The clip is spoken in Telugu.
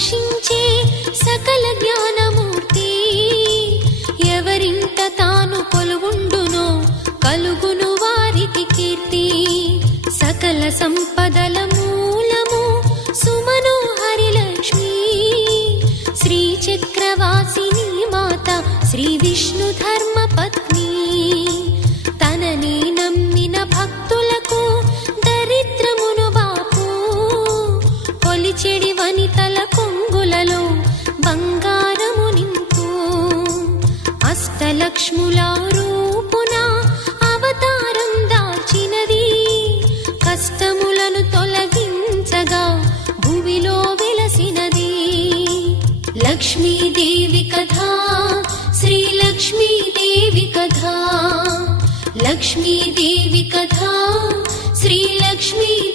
రక్షించే సకల జ్ఞానమూర్తి. ఎవరింట తాను కొలువుండునో కలుగును వారికి కీర్తి. సకల సంపదల మూలము సుమనోహరి లక్ష్మి. శ్రీ చక్రవాసిని మాత శ్రీ విష్ణు ధర్మ పత్ని. తనని నమ్మిన భక్తులకు దరిద్రమును బాపు. కొలిచెడి వనితల కొంగులలో బంగారము నింపు. అష్టలక్ష్ముల రూపున అవతారం దాల్చినది. కష్టములను తొలగించగా భూమిలో వెలసినది. లక్ష్మీదేవి కథ శ్రీ లక్ష్మీదేవి కథ. లక్ష్మీదేవి కథ శ్రీ లక్ష్మీ